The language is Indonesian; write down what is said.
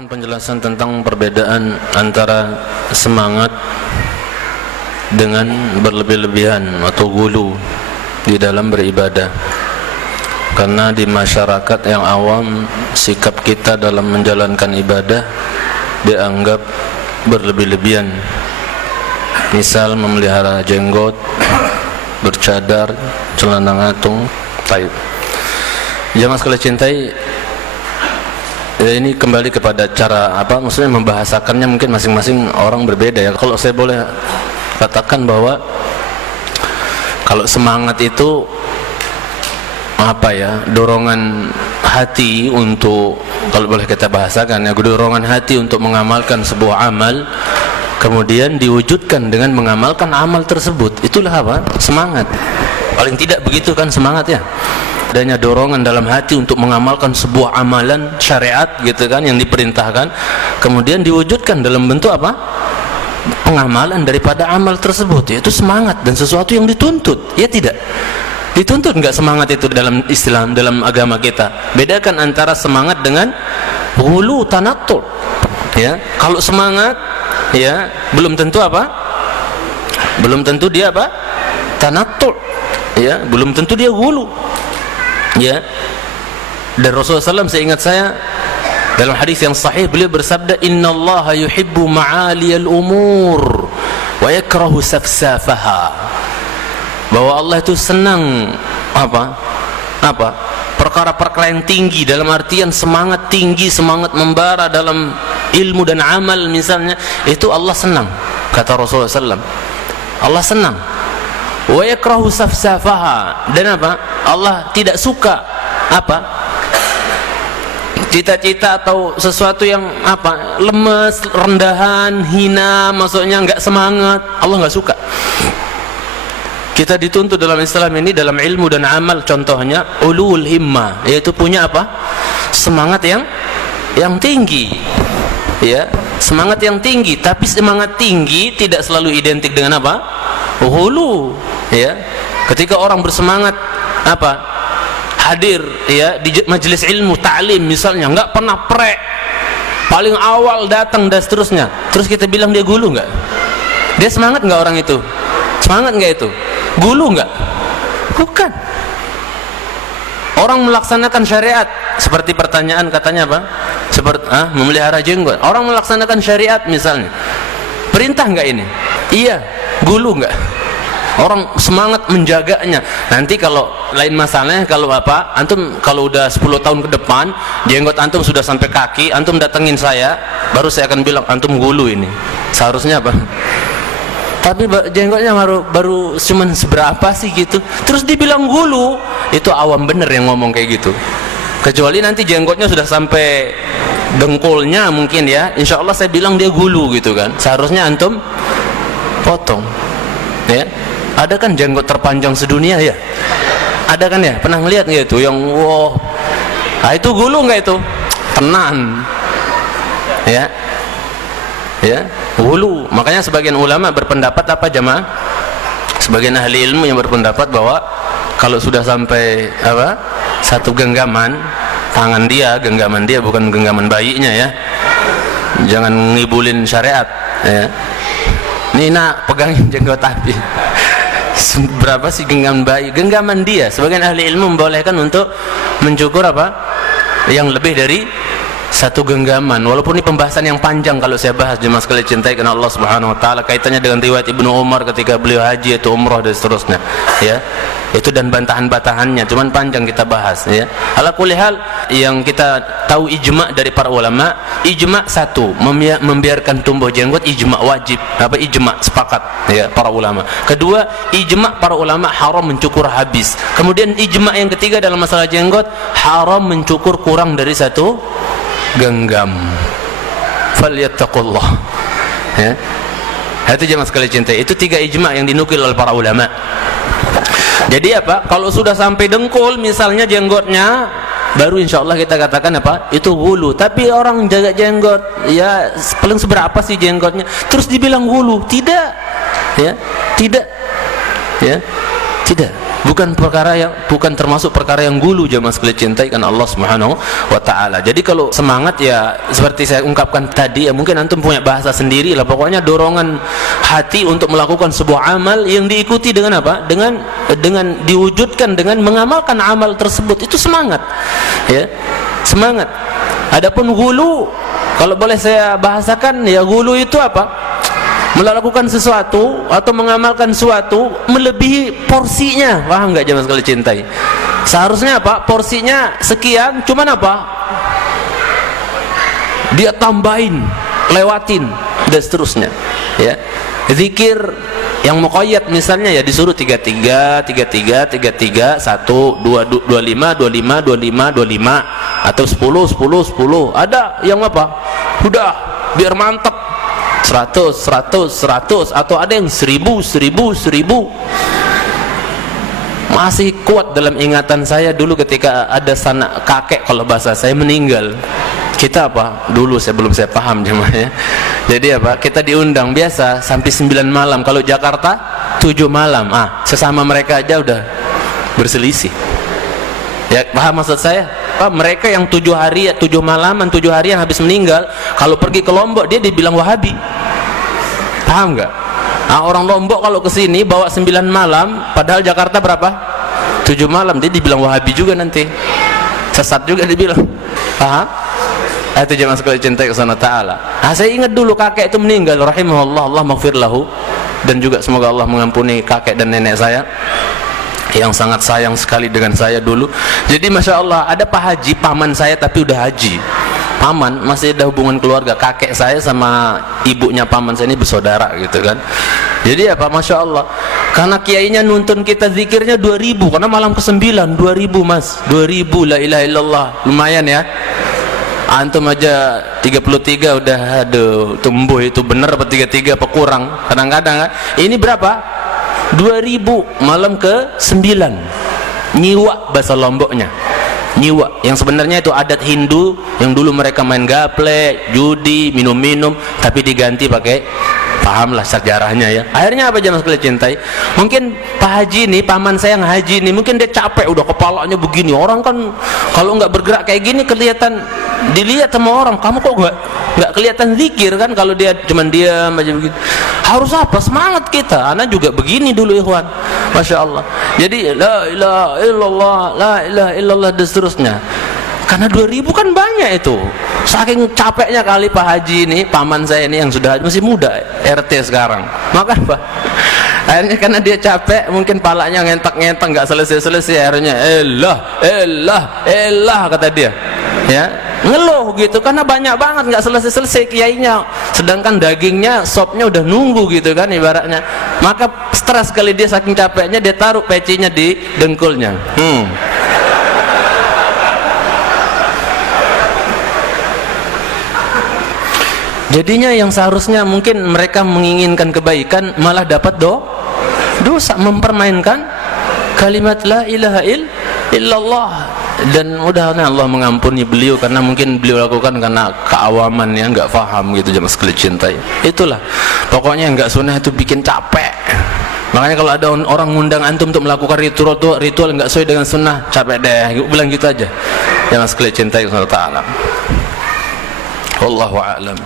Mohon penjelasan tentang perbedaan antara semangat dengan berlebih-lebihan atau gulu di dalam beribadah. Karena di masyarakat yang awam, sikap kita dalam menjalankan ibadah dianggap berlebih-lebihan. Misal memelihara jenggot, bercadar, celana ngatung, taib. Jamaah sekalian cintai, ya ini kembali kepada cara maksudnya membahasakannya, mungkin masing-masing orang berbeda ya. Kalau saya boleh katakan bahwa kalau semangat itu dorongan hati untuk, kalau boleh kita bahasakan ya, dorongan hati untuk mengamalkan sebuah amal, kemudian diwujudkan dengan mengamalkan amal tersebut. Itulah semangat. Paling tidak begitu kan semangat ya, adanya dorongan dalam hati untuk mengamalkan sebuah amalan syariat gitu kan, yang diperintahkan, kemudian diwujudkan dalam bentuk pengamalan daripada amal tersebut. Yaitu semangat dan sesuatu yang dituntut, ya tidak? Dituntut nggak semangat itu dalam Islam, dalam agama kita? Bedakan antara semangat dengan hulu tanattu. Ya, kalau semangat ya belum tentu belum tentu dia tanattu. Ya, belum tentu dia hulu. Ya, dan Rasulullah SAW, seingat saya, dalam hadis yang sahih beliau bersabda, innallaha yuhibbu ma'aliyal umur wa yakrahu safsafaha. Bahwa Allah itu senang perkara-perkara yang tinggi, dalam artian semangat tinggi, semangat membara dalam ilmu dan amal misalnya, itu Allah senang, kata Rasulullah SAW. Allah senang. Wa yakrahu safsafaha, dan Allah tidak suka cita-cita atau sesuatu yang lemes, rendahan, hina, maksudnya enggak semangat. Allah enggak suka. Kita dituntut dalam Islam ini, dalam ilmu dan amal, contohnya ulul himmah, yaitu punya semangat yang tinggi. Ya, semangat yang tinggi. Tapi semangat tinggi tidak selalu identik dengan hulu. Ya, ketika orang bersemangat hadir ya di majelis ilmu ta'lim misalnya, nggak pernah prek, paling awal datang dan seterusnya, terus kita bilang dia gulu nggak? Dia semangat nggak orang itu? Semangat nggak itu? Gulu nggak? Bukan. Orang melaksanakan syariat, seperti pertanyaan katanya seperti memelihara jenggot. Orang melaksanakan syariat misalnya, perintah nggak ini? Iya. Gulu nggak? Orang semangat menjaganya. Nanti kalau lain masalahnya, kalau antum kalau udah 10 tahun ke depan jenggot antum sudah sampai kaki, antum datengin saya, baru saya akan bilang antum gulu ini. Seharusnya tapi jenggotnya baru cuman seberapa sih gitu, terus dibilang gulu. Itu awam bener yang ngomong kayak gitu. Kecuali nanti jenggotnya sudah sampai dengkulnya mungkin ya, insya Allah saya bilang dia gulu gitu kan. Seharusnya antum potong ya. Ada kan jenggot terpanjang sedunia ya? Ada kan ya? Pernah ngeliat nggak itu yang itu gulu nggak itu? Tenan ya, ya gulu. Makanya sebagian ulama berpendapat jamaah, sebagian ahli ilmu yang berpendapat bahwa kalau sudah sampai satu genggaman tangan dia, genggaman dia bukan genggaman bayinya ya, jangan ngibulin syariat ya. Nina pegangin jenggot api. Berapa sih genggaman bayi? Genggaman dia, sebagian ahli ilmu membolehkan untuk mencukur yang lebih dari satu genggaman. Walaupun ini pembahasan yang panjang kalau saya bahas, jemaah sekalian cintai karena Allah Subhanahu wa taala, kaitannya dengan riwayat Ibnu Umar ketika beliau haji atau umrah dan seterusnya ya. Itu dan bantahan-bantahannya, cuman panjang kita bahas ya. Ala kulli hal, yang kita tahu ijma' dari para ulama, ijma' satu, membiarkan tumbuh jenggot, ijma' wajib, ijma' sepakat ya para ulama. Kedua, ijma' para ulama haram mencukur habis. Kemudian ijma' yang ketiga dalam masalah jenggot, haram mencukur kurang dari satu genggam. Falyattaqullah ya. Itu jemaah sekalian cinta, itu tiga ijma' yang dinukil oleh para ulama. Jadi kalau sudah sampai dengkul misalnya jenggotnya, baru insya Allah kita katakan itu gulu. Tapi orang jaga jenggot ya, paling seberapa sih jenggotnya, terus dibilang gulu? Tidak ya, tidak ya, Tidak, bukan termasuk perkara yang gulu jemaah sekalian cintai kan Allah Subhanahu wa taala. Jadi kalau semangat ya seperti saya ungkapkan tadi ya, mungkin antum punya bahasa sendiri lah, pokoknya dorongan hati untuk melakukan sebuah amal yang diikuti dengan apa? Dengan diwujudkan dengan mengamalkan amal tersebut, itu semangat. Ya. Semangat. Adapun gulu, kalau boleh saya bahasakan ya, gulu itu apa? Melakukan sesuatu atau mengamalkan sesuatu melebihi porsinya. Paham nggak jemaah sekalian cintai? Seharusnya apa? Porsinya sekian, cuman apa? Dia tambahin, lewatin dan seterusnya. Ya. Zikir yang muqayyad misalnya ya disuruh 33, 33, 33, 1, 2, 25, 25, 25, 25 atau 10, 10, 10. Ada yang apa? Udah biar mantap 100, 100, 100, atau ada yang 1000, 1000, 1000. Masih kuat dalam ingatan saya dulu ketika ada sanak kakek, kalau bahasa saya, meninggal. Kita apa? Dulu belum saya paham jemaahnya. Jadi apa? Kita diundang biasa sampai 9 malam. Kalau Jakarta 7 malam. Sesama mereka aja udah berselisih. Ya, paham maksud saya? Mereka yang 7 hari, 7 malaman, 7 hari yang habis meninggal, kalau pergi ke Lombok dia dibilang Wahabi. Paham nggak? Orang Lombok kalau kesini bawa 9 malam, padahal Jakarta berapa? 7 malam, dia dibilang Wahabi juga nanti. Sesat juga dibilang. Paham? Itu jemaah sekalian cintai kepada Ta'ala. Saya ingat dulu kakek itu meninggal, rahimahullah, Allah maghfir lahu, dan juga semoga Allah mengampuni kakek dan nenek saya yang sangat sayang sekali dengan saya dulu. Jadi Masya Allah, ada Pak Haji, paman saya tapi udah haji. Paman masih ada hubungan keluarga, kakek saya sama ibunya paman saya ini bersaudara gitu kan. Jadi apa, Masya Allah, karena kiainya nuntun kita zikirnya 2000, karena malam ke-9 2000 mas, 2000 la ilaha illallah, lumayan ya. Antum aja 33 udah aduh tumbuh, itu bener apa 33 apa kurang kadang-kadang kan. Ini berapa? 2000 malam ke-9. Nyiwa bahasa Lomboknya. Nyiwa, yang sebenarnya itu adat Hindu yang dulu mereka main gaple, judi, minum-minum, tapi diganti pakai, pahamlah sejarahnya ya. Akhirnya apa jemaah sekalian cintai? Mungkin Pak Haji nih, paman saya yang haji nih, mungkin dia capek udah kepalanya begini. Orang kan kalau nggak bergerak kayak gini kelihatan, dilihat sama orang, kamu kok nggak kelihatan zikir kan kalau dia cuman diam aja begitu. Harus apa? Semangat kita. Anak juga begini dulu ikhwan. Masya Allah. Jadi la ilaha illallah, la ilaha illallah dan seterusnya. Karena 2000 kan banyak itu. Saking capeknya kali Pak Haji ini, paman saya ini yang sudah masih muda, RT sekarang. Maka apa? Akhirnya karena dia capek, mungkin palanya ngentak-ngentak nggak selesai-selesai, akhirnya elah kata dia. Ya, ngeluh gitu karena banyak banget nggak selesai-selesai kiainya, sedangkan dagingnya, sopnya udah nunggu gitu kan ibaratnya. Maka stres kali dia, saking capeknya dia taruh pecinya di dengkulnya. Jadinya yang seharusnya mungkin mereka menginginkan kebaikan malah dapat dosa, mempermainkan kalimat la ilaha illallah. Dan mudah-mudahan Allah mengampuni beliau, karena mungkin beliau lakukan karena keawaman ya, nggak paham gitu jemaah sekalian cintai. Itulah pokoknya yang nggak sunnah itu bikin capek. Makanya kalau ada orang ngundang antum untuk melakukan ritual nggak sesuai dengan sunnah, capek deh, bilang gitu aja jemaah sekalian cintai Allah Ta'ala. Wallahu a'lam.